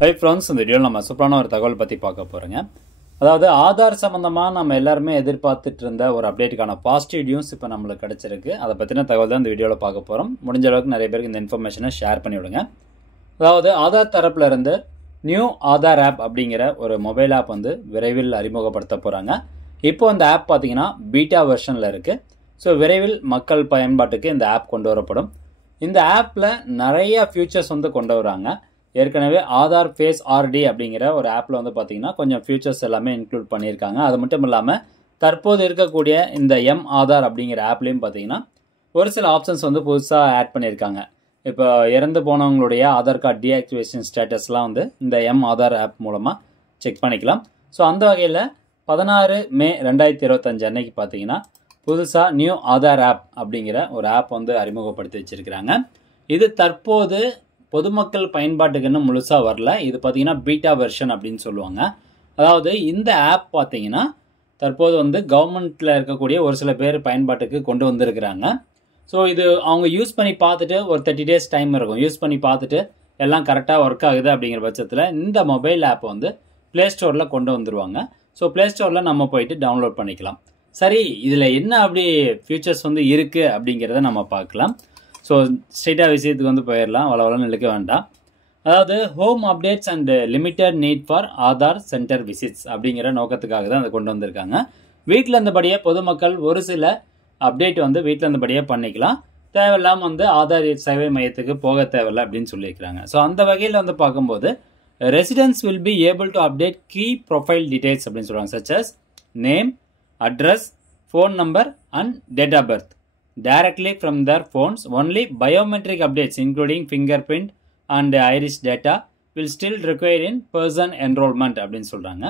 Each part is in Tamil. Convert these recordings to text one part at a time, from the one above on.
ஹை ஃப்ரெண்ட்ஸ், இந்த வீடியோவில் நம்ம சூப்பரான ஒரு தகவல் பற்றி பார்க்க போகிறோங்க. அதாவது ஆதார் சம்மந்தமாக நம்ம எல்லாருமே எதிர்பார்த்துட்டு இருந்த ஒரு அப்டேட்டுக்கான பாசிட்டிவ் நியூஸ் இப்போ நம்மளுக்கு கிடச்சிருக்கு. அதை பற்றின தகவல் தான் இந்த வீடியோவில் பார்க்க போகிறோம். முடிஞ்ச அளவுக்கு நிறைய பேருக்கு இந்த இன்ஃபர்மேஷனை ஷேர் பண்ணி விடுங்க. அதாவது ஆதார் தரப்பில் இருந்து நியூ ஆதார் ஆப் அப்படிங்கிற ஒரு மொபைல் ஆப் வந்து விரைவில் அறிமுகப்படுத்த போகிறாங்க. இப்போ அந்த ஆப் பார்த்தீங்கன்னா பீட்டா வெர்ஷனில் இருக்குது. ஸோ விரைவில் மக்கள் பயன்பாட்டுக்கு இந்த ஆப் கொண்டு வரப்படும். இந்த ஆப்பில் நிறைய ஃபியூச்சர்ஸ் வந்து கொண்டு வராங்க. ஏற்கனவே ஆதார் ஃபேஸ் ஆர்டி அப்படிங்கிற ஒரு ஆப்பில் வந்து பார்த்தீங்கன்னா கொஞ்சம் ஃபியூச்சர்ஸ் எல்லாமே இன்க்ளூட் பண்ணியிருக்காங்க. அது மட்டும் இல்லாமல் தற்போது இருக்கக்கூடிய இந்த ஆதார் அப்படிங்கிற ஆப்லேயும் பார்த்தீங்கன்னா ஒரு சில ஆப்ஷன்ஸ் வந்து புதுசாக ஆட் பண்ணியிருக்காங்க. இப்போ இறந்து போனவங்களுடைய ஆதார் கார்டு டீஆக்டிவேஷன் ஸ்டேட்டஸ்லாம் வந்து இந்த ஆதார் ஆப் மூலமாக செக் பண்ணிக்கலாம். ஸோ அந்த வகையில் 16 மே 2025 அன்னைக்கு பார்த்தீங்கன்னா புதுசாக நியூ ஆதார் ஆப் அப்படிங்கிற ஒரு ஆப் வந்து அறிமுகப்படுத்தி வச்சுருக்கிறாங்க. இது தற்போது பொதுமக்கள் பயன்பாட்டுக்கு இன்னும் முழுசாக வரல. இது பார்த்தீங்கன்னா பீட்டா வெர்ஷன் அப்படின்னு சொல்லுவாங்க. அதாவது இந்த ஆப் பார்த்தீங்கன்னா தற்போது வந்து கவர்மெண்ட்டில் இருக்கக்கூடிய ஒரு சில பேர் பயன்பாட்டுக்கு கொண்டு வந்திருக்கிறாங்க. ஸோ இது அவங்க யூஸ் பண்ணி பார்த்துட்டு ஒரு 30 days டைம் இருக்கும். யூஸ் பண்ணி பார்த்துட்டு எல்லாம் கரெக்டாக ஒர்க் ஆகுது அப்படிங்கிற பட்சத்தில் இந்த மொபைல் ஆப் வந்து ப்ளே ஸ்டோரில் கொண்டு வந்துடுவாங்க. ஸோ ப்ளே ஸ்டோரில் நம்ம போயிட்டு டவுன்லோட் பண்ணிக்கலாம். சரி, இதில் என்ன அப்படி ஃபியூச்சர்ஸ் வந்து இருக்குது அப்படிங்கிறத நம்ம பார்க்கலாம். ஸோ ஸ்ட்ரெயிட்டாக விஷயத்துக்கு வந்து போயிடலாம், வளவளன்னு இழுக்க வேண்டாம். அதாவது home updates and limited need for Aadhaar centre visits அப்படிங்கிற நோக்கத்துக்காக தான் அதை கொண்டு வந்திருக்காங்க. வீட்டில் இருந்தபடியே பொதுமக்கள் ஒரு சில அப்டேட் வந்து வீட்டில் இருந்தபடியே பண்ணிக்கலாம். தேவையில்லாமல் வந்து ஆதார் சேவை மையத்துக்கு போக தேவையில்லை அப்படின்னு சொல்லியிருக்கிறாங்க. ஸோ அந்த வகையில் வந்து பார்க்கும்போது residents will be able to update key profile details அப்படின்னு சொல்லுவாங்க. Such as name, address, phone number and date of birth directly from their phones. Only biometric updates including fingerprint and iris data will still require in person enrollment அப்படின்னு சொல்கிறாங்க.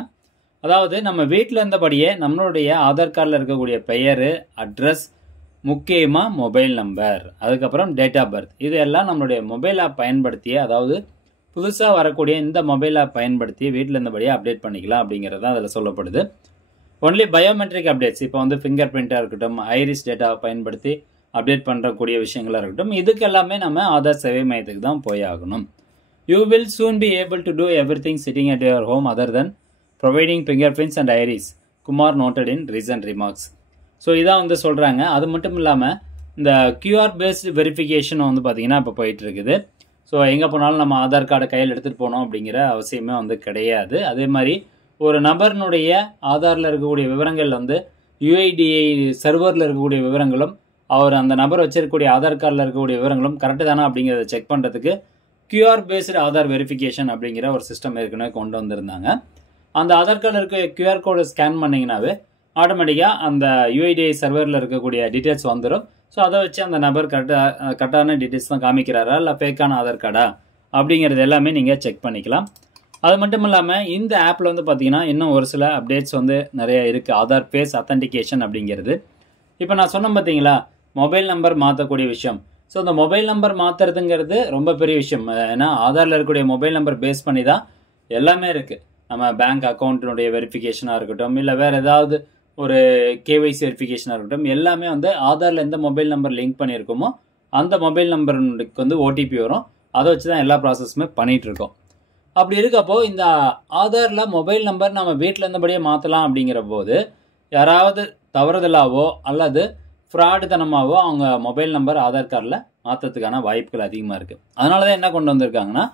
அதாவது நம்ம வீட்டில் இருந்தபடியே நம்மளுடைய ஆதார் கார்டில் இருக்கக்கூடிய பெயர், அட்ரஸ், முக்கியமாக மொபைல் நம்பர், அதுக்கப்புறம் டேட் ஆஃப் பர்த், இது எல்லாம் நம்மளுடைய மொபைல் ஆப் பயன்படுத்திய, அதாவது புதுசாக வரக்கூடிய இந்த மொபைல் ஆப் பயன்படுத்தி வீட்டில் இருந்தபடியே அப்டேட் பண்ணிக்கலாம் அப்படிங்கிறது தான் அதில் சொல்லப்படுது. ஒன்லி பயோமெட்ரிக் அப்டேட்ஸ், இப்போ வந்து ஃபிங்கர் பிரிண்டாக இருக்கட்டும், ஐரிஸ் டேட்டாவை பயன்படுத்தி அப்டேட் பண்ணுறக்கூடிய விஷயங்களாக இருக்கட்டும், இதுக்கு எல்லாமே நம்ம ஆதார் சேவை மையத்துக்கு தான் போய் ஆகணும். You will soon be able to do everything sitting at your home other than providing fingerprints and iris, Kumar noted in recent remarks. So இதான் வந்து சொல்கிறாங்க. அது மட்டும் இல்லாமல் இந்த கியூஆர் பேஸ்டு வெரிஃபிகேஷன் வந்து பார்த்திங்கன்னா இப்போ போயிட்டு இருக்குது. ஸோ எங்கே போனாலும் நம்ம ஆதார் கார்டை கையில் எடுத்துகிட்டு போகணும் அப்படிங்கிற அவசியமே வந்து கிடையாது. அதே மாதிரி ஒரு நபர்னுடைய ஆதாரில் இருக்கக்கூடிய விவரங்கள் வந்து யுஐடிஐ சர்வரில் இருக்கக்கூடிய விவரங்களும் அவர் அந்த நபர் வச்சிருக்கக்கூடிய ஆதார் கார்டில் இருக்கக்கூடிய விவரங்களும் கரெக்டு தானே அப்படிங்கிறத செக் பண்ணுறதுக்கு கியூஆர் பேஸ்டு ஆதார் வெரிஃபிகேஷன் அப்படிங்கிற ஒரு சிஸ்டம் ஏற்கனவே கொண்டு வந்திருந்தாங்க. அந்த ஆதார் கார்டில் இருக்க கியூஆர் கோடை ஸ்கேன் பண்ணிங்கனாவே ஆட்டோமேட்டிக்காக அந்த யுஐடிஐ சர்வரில் இருக்கக்கூடிய டீட்டெயில்ஸ் வந்துடும். ஸோ அதை வச்சு அந்த நபர் கரெக்டான டீட்டெயில்ஸ் தான் காமிக்கிறாரா இல்லை ஃபேக்கான ஆதார் கார்டா அப்படிங்கிறது எல்லாமே நீங்கள் செக் பண்ணிக்கலாம். அது மட்டும் இல்லாமல் இந்த ஆப்பில் வந்து பார்த்தீங்கன்னா இன்னும் ஒரு சில அப்டேட்ஸ் வந்து நிறைய இருக்குது. ஆதார் ஃபேஸ் அத்தன்டிகேஷன் அப்படிங்கிறது இப்போ நான் சொன்னேன் பார்த்தீங்களா, மொபைல் நம்பர் மாற்றக்கூடிய விஷயம். ஸோ இந்த மொபைல் நம்பர் மாற்றுறதுங்கிறது ரொம்ப பெரிய விஷயம். ஏன்னா ஆதாரில் இருக்கக்கூடிய மொபைல் நம்பர் பேஸ் பண்ணி தான் எல்லாமே இருக்குது. நம்ம பேங்க் அக்கௌண்ட்டினுடைய வெரிஃபிகேஷனாக இருக்கட்டும், இல்லை வேறு ஏதாவது ஒரு கேஒய்சி வெரிஃபிகேஷனாக இருக்கட்டும், எல்லாமே வந்து ஆதாரில் எந்த மொபைல் நம்பர் லிங்க் பண்ணியிருக்கோமோ அந்த மொபைல் நம்பருக்கு வந்து ஓடிபி வரும். அதை வச்சு தான் எல்லா ப்ராசஸுமே பண்ணிகிட்ருக்கோம். அப்படி இருக்கப்போ இந்த ஆதாரில் மொபைல் நம்பர் நம்ம வீட்டில் இருந்தபடியே மாற்றலாம் அப்படிங்கிற போது யாராவது தவறுதலாவோ அல்லது ஃப்ராடுத்தனமாகவோ அவங்க மொபைல் நம்பர் ஆதார் கார்டில் மாற்றத்துக்கான வாய்ப்புகள் அதிகமாக இருக்குது. அதனால தான் என்ன கொண்டு வந்திருக்காங்கன்னா,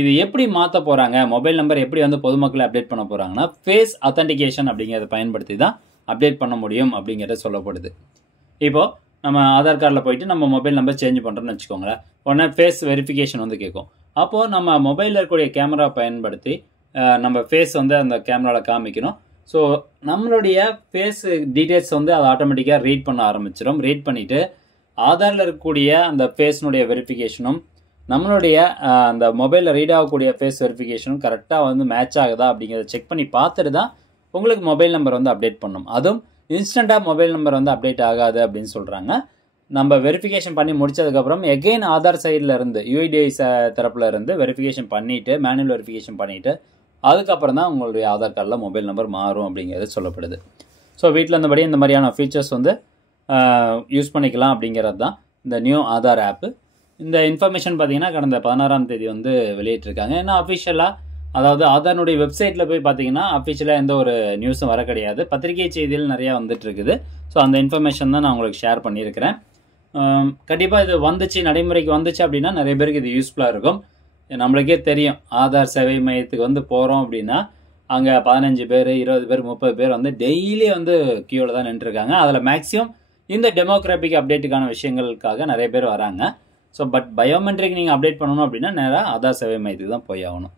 இது எப்படி மாற்ற போகிறாங்க, மொபைல் நம்பர் எப்படி வந்து பொதுமக்களை அப்டேட் பண்ண போகிறாங்கன்னா ஃபேஸ் அத்தன்டிகேஷன் அப்படிங்கிறத பயன்படுத்தி தான் அப்டேட் பண்ண முடியும் அப்படிங்கிறத சொல்லப்படுது. இப்போது நம்ம ஆதார் கார்டில் போயிட்டு நம்ம மொபைல் நம்பர் சேஞ்ச் பண்ணுறோன்னு வச்சுக்கோங்களேன். உடனே ஃபேஸ் வெரிஃபிகேஷன் வந்து கேட்கும். அப்போது நம்ம மொபைலில் இருக்கக்கூடிய கேமரா பயன்படுத்தி நம்ம ஃபேஸ் வந்து அந்த கேமராவில் காமிக்கணும். ஸோ நம்மளுடைய ஃபேஸ் டீட்டெயில்ஸ் வந்து அதை ஆட்டோமேட்டிக்காக ரீட் பண்ண ஆரம்பிச்சிடும். ரீட் பண்ணிவிட்டு ஆதாரில் இருக்கக்கூடிய அந்த ஃபேஸ்னுடைய வெரிஃபிகேஷனும் நம்மளுடைய அந்த மொபைலில் ரீட் ஆகக்கூடிய ஃபேஸ் வெரிஃபிகேஷனும் கரெக்டாக வந்து மேட்ச் ஆகுதா அப்படிங்கிறத செக் பண்ணி பார்த்துட்டு தான் உங்களுக்கு மொபைல் நம்பர் வந்து அப்டேட் பண்ணணும். அதுவும் இன்ஸ்டண்ட்டாக மொபைல் நம்பர் வந்து அப்டேட் ஆகாது அப்படின்னு சொல்கிறாங்க. நம்ம வெரிஃபிகேஷன் பண்ணி முடிச்சதுக்கப்புறம் எகெயின் ஆதார் சைடில் இருந்து யுஐடிஐ தரப்பில் இருந்து வெரிஃபிகேஷன் பண்ணிவிட்டு மேனுவல் வெரிஃபிகேஷன் பண்ணிவிட்டு அதுக்கப்புறம் தான் உங்களுடைய ஆதார் கார்டில் மொபைல் நம்பர் மாறும் அப்படிங்கிறது சொல்லப்படுது. ஸோ வீட்டில் இருந்தபடி இந்த மாதிரியான ஃபீச்சர்ஸ் வந்து யூஸ் பண்ணிக்கலாம் அப்படிங்கிறது தான் இந்த நியூ ஆதார் ஆப்பு. இந்த இன்ஃபர்மேஷன் பார்த்தீங்கன்னா கடந்த 16ஆம் தேதி வந்து வெளியிட்டிருக்காங்க. ஏன்னா அஃபிஷியலாக அதாவது ஆதார்னுடைய வெப்சைட்டில் போய் பார்த்தீங்கன்னா அஃபிஷியலாக எந்த ஒரு நியூஸும் வர கிடையாது. பத்திரிகை செய்திகள் நிறையா வந்துட்டு இருக்குது. ஸோ அந்த இன்ஃபர்மேஷன் தான் நான் உங்களுக்கு ஷேர் பண்ணியிருக்கிறேன். கண்டிப்பாக இது வந்துச்சு, நடைமுறைக்கு வந்துச்சு அப்படின்னா நிறைய பேருக்கு இது யூஸ்ஃபுல்லாக இருக்கும். நம்மளுக்கே தெரியும், ஆதார் சேவை மையத்துக்கு வந்து போகிறோம் அப்படின்னா அங்கே 15 பேர், 20 பேர், 30 பேர் வந்து டெய்லி வந்து கியூவில் தான் நின்றுருக்காங்க. அதில் மேக்ஸிமம் இந்த டெமோக்ராபிக் அப்டேட்டுக்கான விஷயங்களுக்காக நிறைய பேர் வராங்க. ஸோ பட் பயோமெட்ரிக் நீங்கள் அப்டேட் பண்ணணும் அப்படின்னா நேராக ஆதார் சேவை மையத்துக்கு தான் போய் ஆகணும்.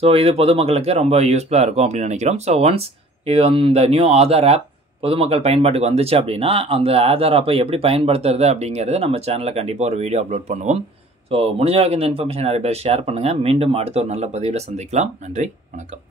ஸோ இது பொதுமக்களுக்கு ரொம்ப யூஸ்ஃபுல்லாக இருக்கும் அப்படின்னு நினைக்கிறோம். ஸோ ஒன்ஸ் இது இந்த நியூ ஆதார் ஆப் பொதுமக்கள் பயன்பாட்டுக்கு வந்துச்சு அப்படின்னா அந்த ஆதார் ஆப்பை எப்படி பயன்படுத்துறது அப்படிங்கிறது நம்ம சேனலில் கண்டிப்பாக ஒரு வீடியோ அப்லோட் பண்ணுவோம். ஸோ முடிஞ்ச அளவுக்கு இந்த இன்ஃபர்மேஷன் நிறைய பேர் ஷேர் பண்ணுங்கள். மீண்டும் அடுத்த ஒரு நல்ல பதிவில் சந்திக்கலாம். நன்றி, வணக்கம்.